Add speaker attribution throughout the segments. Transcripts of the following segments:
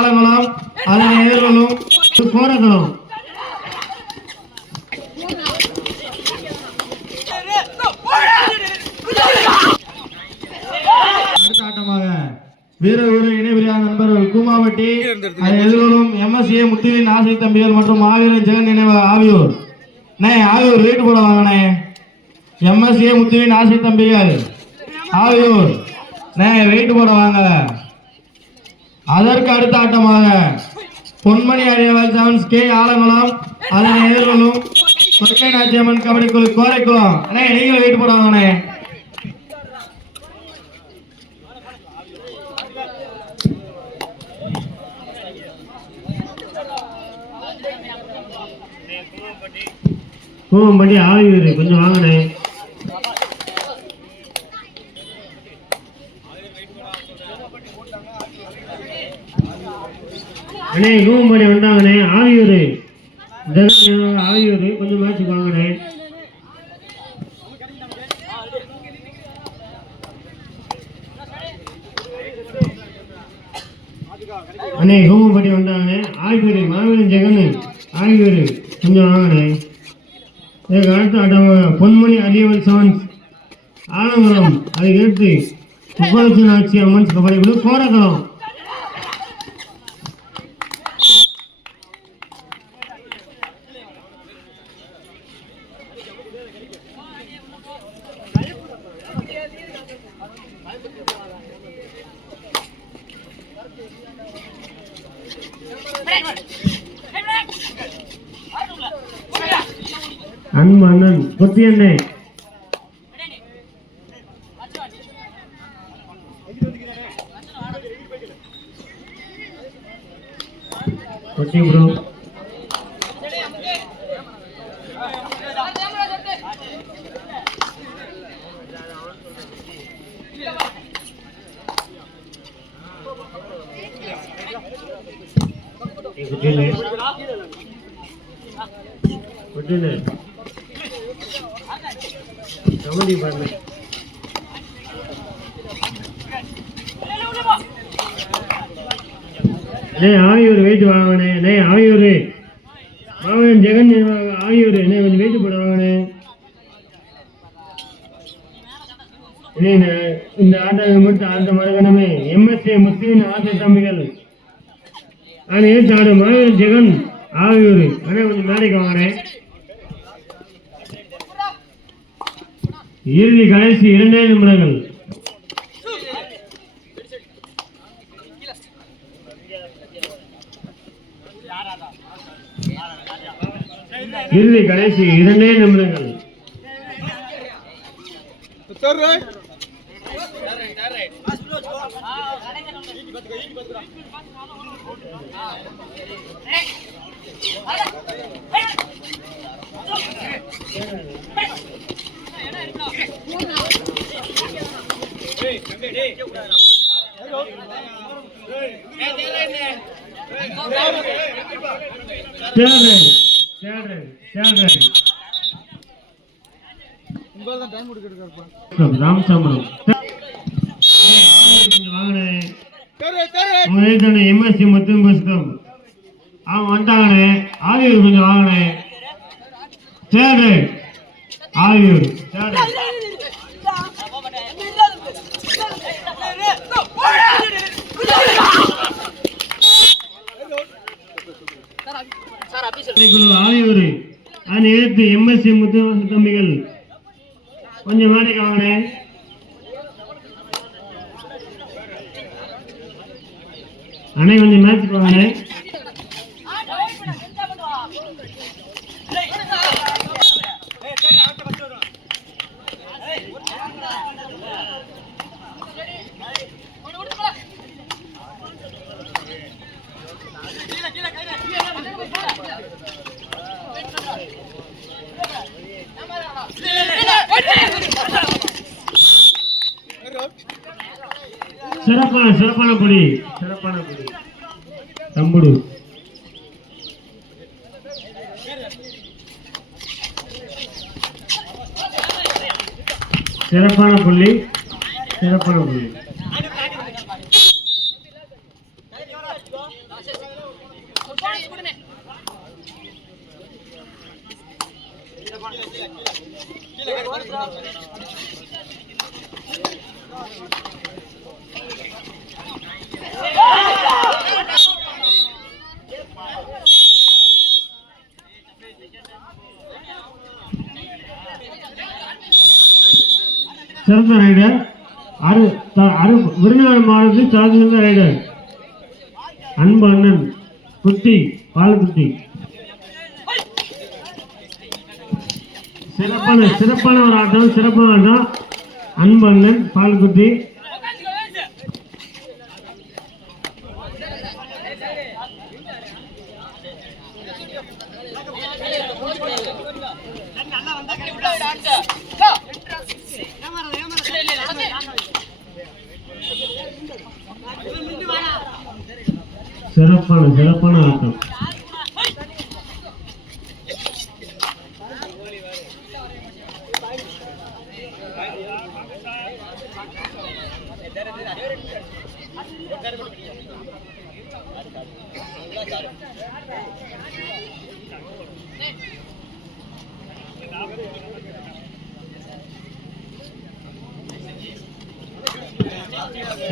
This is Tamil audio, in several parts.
Speaker 1: காலங்களும் அதனை எதிர்களும் கோரங்களும் அடுத்த ஆட்டமாக வீர வீர இணைபிரியாத நண்பர்கள் கூமாவட்டி அதை எதிர்கொள்ளும் எம்எஸ்ஏ முத்துவின் ஆசை தம்பிகள் மற்றும் ஆவியர் ஜெகன் நினைவு ஆவியூர். அண்ணே ஆவியூர் ரேட்டு போட வாங்கண்ணே. எம்எஸ்ஏ முத்துவின் ஆசை தம்பிகள். ஆவியூர். அண்ணே வெயிட் போட வாங்க. அதற்கு அடுத்த ஆட்டமாக பொன்மணி அரியவாள் செவன்ஸ் கே ஆலங்குளம் அதனை எதிர்கொள்ளும் சொர்க்கை நாச்சியம்மன் கபடி குழு கோரைக்குளம். அண்ணே நீங்களும் வெயிட் போட வாங்கண்ணே பூவம்பட்டி ஆவியூர் கொஞ்சம் வாங்கண்ணே. அண்ணே பூவம்பட்டி வந்தாங்கண்ணே ஆவியூர் ஜெகன் ஆவியூர் கொஞ்சம் மேட்ச் வாங்கண்ணே அண்ணே பூவம்பட்டி வந்தாங்கண்ணே ஆவியூர் மாவீரன் ஜெகன். ஆவியூர் கொஞ்சம் வாங்கண்ணே. இதுக்கு அடுத்த ஆட்டம் பொன்மணி அரியவன் செவன்ஸ் ஆலங்குளம் அதை எடுத்து சுப்பலட்சுமி ஆட்சி அம்மன் கபடி குழு கோரக்குளம் அன்பு அண்ணன் கொத்தி அண்ணே கொத்தி ப்ரோ கபடி பாருங்க அண்ணே ஆவியூர் வெயிட் வாங்கினே அண்ணே ஆவியூர் மாவன் ஜெகன் ஆவியூர் அண்ணே கொஞ்சம் வெயிட் போட வாங்கினே இந்த- இந்த ஆட்டம் மட்டும் ஆட்ட மறக்கணுமே எம்எஸ்ஏ முஸ்லீம் ஆசை தம்பிகள். அண்ணே தாடு மாவன் ஜெகன் ஆவியூர் அண்ணே கொஞ்சம் மேடைக்கு வாங்கினேன் இறுதி கடைசி இரண்டே நிமிடங்கள். இறுதி கடைசி இரண்டே நிமிடங்கள். தேர்தல் தேர்தல் தேர்தல் ராமசாமரம் வாங்கினேன் எம்எஸ்சி மொத்தம் புஸ்தகம் அவன் வந்தாங்கண்ணே ஆவியூர் கொஞ்சம் வாங்கினேன் தேர்டு ஆவியூர் தேர்டு குழு ஆவியூர் அதை எடுத்து எம்எஸ்சி முத்து தம்பிகள் கொஞ்சம் மேடைக்கு வாங்கினேன் அண்ணே கொஞ்சம் மேட்ச் வாங்கினேன் சிறப்பான சிறப்பான படி. சிறப்பான படி. தம்புடு. சிறப்பான புள்ளி. சிறப்பான புள்ளி சிறந்த ரைடர் அரு த- விருதுநகர் மாவட்டத்தில் சாதிந்த ரைடர். அன்பு அண்ணன் குட்டி பாலகுட்டி சிறப்பான சிறப்பான ஒரு ஆட்டம் சிறப்பான ஆட்டம். அன்பு அண்ணன் பால்குட்டி சிறப்பான சிறப்பான ஆட்டம்.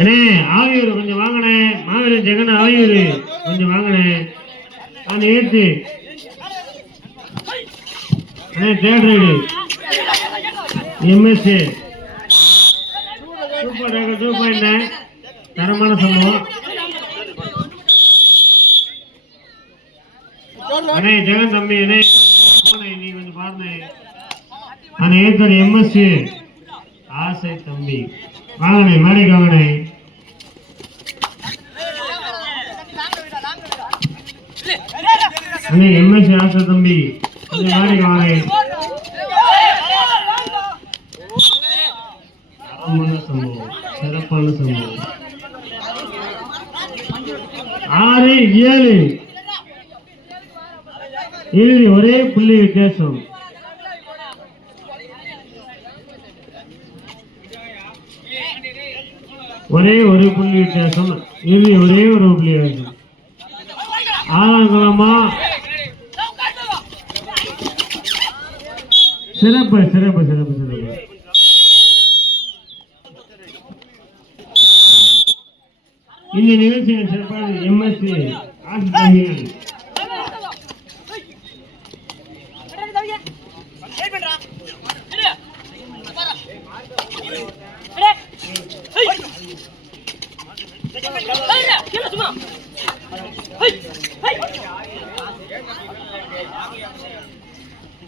Speaker 1: அண்ணே ஆவியூர் கொஞ்சம் வாங்கண்ணே மாவீரன் ஜெகன் ஆவியூர் கொஞ்சம் வாங்கண்ணே அந்த ஏத்து. அண்ணே third raid MSA. Super doctor two point தரமான சம்பவம். அண்ணே ஜெகன் தம்பி அண்ணே. நீ கொஞ்சம் பாருங்க அண்ணே ஏத்தர் எம்எஸ் ஆசை தம்பி. வாங்கண்ணே மேடைக்கு வாங்கண்ணே. அண்ணே எம்எஸ்சி ஆசை தம்பி. கொஞ்சம் மேடைக்கு வாங்கண்ணே சம்பவம் சிறப்பான சம்பவம். ஆறு ஏழு. இறுதி ஒரே புள்ளி வித்தியாசம். ஒரே ஒரு புள்ளி வித்தியாசம் இறுதி ஒரே ஒரு புள்ளி வித்தியாசம். ஆறாம் ஆலாங்குளமா சிறப்பு சிறப்பு சிறப்பு சிறப்பு. இந்த நிகழ்ச்சியின் சிறப்பாக எம்எஸ்சி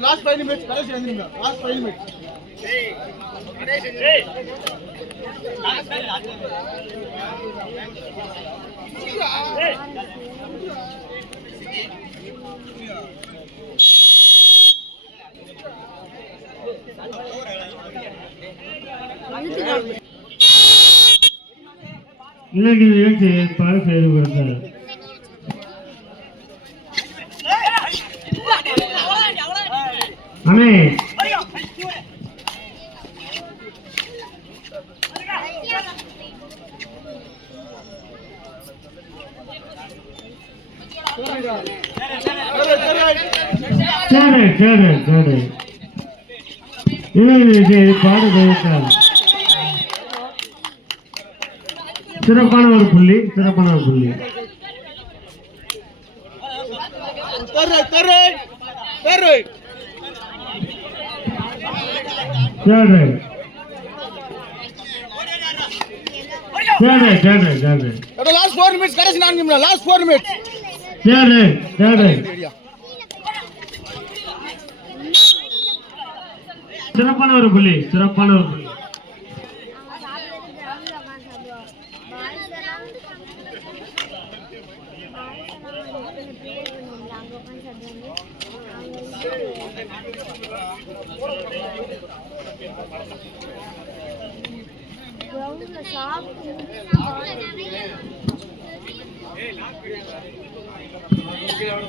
Speaker 2: லாஸ்ட் ஃபைவ் மினிட்ஸ் கடைசி அஞ்சு நிமிஷம் லாஸ்ட் ஃபைவ் மினிட்ஸ்
Speaker 1: இன்னைக்கு நிகழ்ச்சி ஏற்பாடு செய்து கொடுத்தார் அண்ணே சரி சரி சரி இன்னைக்கு நிகழ்ச்சி ஏற்பாடு செய்தார் சிறப்பான ஒரு புள்ளி சிறப்பான ஒரு புள்ளி.
Speaker 2: தரு தரு தரு
Speaker 1: சரி சரி சரி
Speaker 2: The last four minutes, கடைசி நான்கு நிமிடம் last four minutes.
Speaker 1: சரி சரி சிறப்பான ஒரு புள்ளி சிறப்பான ஒரு புள்ளி.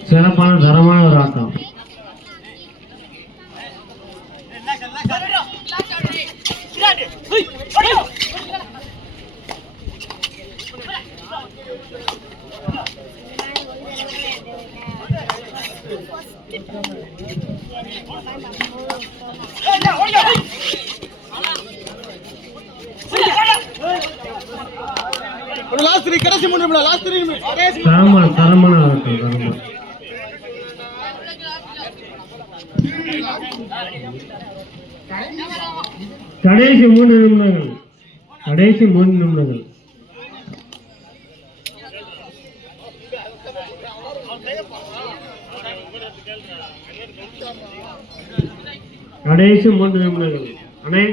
Speaker 1: சிறப்பான தரமான ஒரு ஆட்டம்.
Speaker 2: ஒரு last three, கடைசி நிமிடம் last three minutes. கடைசி
Speaker 1: தரமான. கடைசி மூன்று நிமிடங்கள். கடைசி மூன்று நிமிடங்கள். கடைசி மூன்று நிமிடங்கள். அண்ணே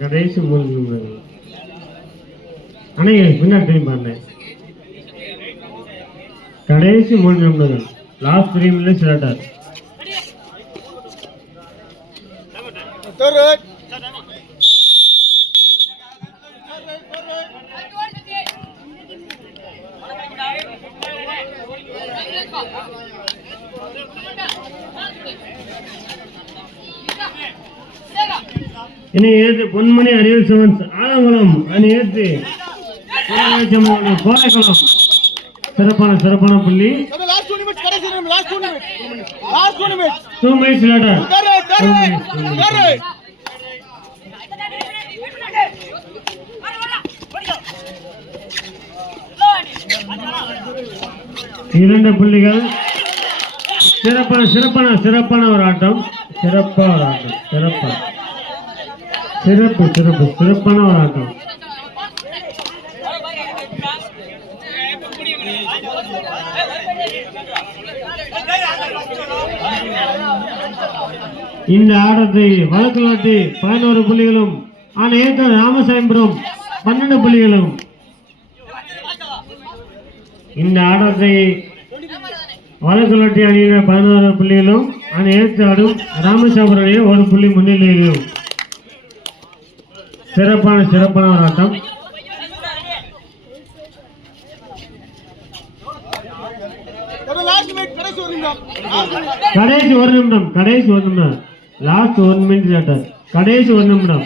Speaker 1: கடைசி மூன்று நிமிடங்கள். அண்ணே பின்னாடி திரும்பி பாருண்ணே கடைசி மூணு நிமிடங்கள் last three minutes later
Speaker 2: terre.
Speaker 1: இனி ஏற்று பொன்மணி அறிவியல் செவன்ஸ் ஆலங்குளம் அணி ஏற்று கோரைக்குளம் சிறப்பான சிறப்பான புள்ளி. Two minutes later. இரண்டு புள்ளிகள். சிறப்பான சிறப்பான சிறப்பான ஒரு ஆட்டம். சிறப்பான ஒரு ஆட்டம். சிறப்பா சிறப்பு சிறப்பு சிறப்பான ஒரு ஆட்டம். இந்த ஆட்டத்தை வழக்கு பதினோரு புள்ளிகளும் ஆனால் ஏற்ற ராமசாமிபுரம் பன்னெண்டு புள்ளிகளும். இந்த ஆட்டத்தை வழக்குலாட்டி அணியினர் பதினோரு புள்ளிகளும் ஆனால் ஏற்ற ஆடும் ராமசாபுரம் அணியை ஒரு புள்ளி முன்னிலையிலும். சிறப்பான சிறப்பான ஒரு ஆட்டம்.
Speaker 2: கடைசி ஒரு நிமிடம்.
Speaker 1: கடைசி ஒரு நிமிடம். கடைசி ஒரு லாஸ்ட் ஒன் மினிட் லேட்டர் கடைசி ஒரு நிமிடம்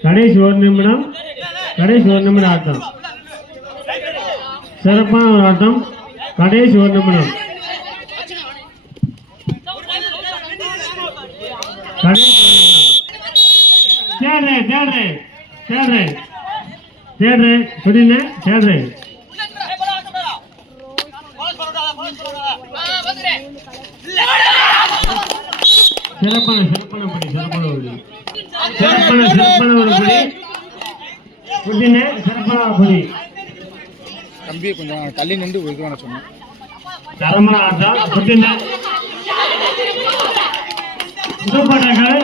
Speaker 1: கடைசி ஒரு நிமிடம் கடைசி ஒரு நிமிடம் ஆட்டம் சிறப்பான ஒரு ஆட்டம் கடைசி ஒரு நிமிடம் கடைசி தேடுறேன் நிமிடம். தேடுறே தேடுறே தேடுறே சிறப்பான சிறப்பான படி சிறப்பான படி சிறப்பான சிறப்பான ஒரு படி புதின சிறப்பான படி
Speaker 2: தம்பி கொஞ்சம் தள்ளி நின்று இதுவான சொன்னேன்.
Speaker 1: தரமான ஆட்டம் புதின புதுப்படங்கள்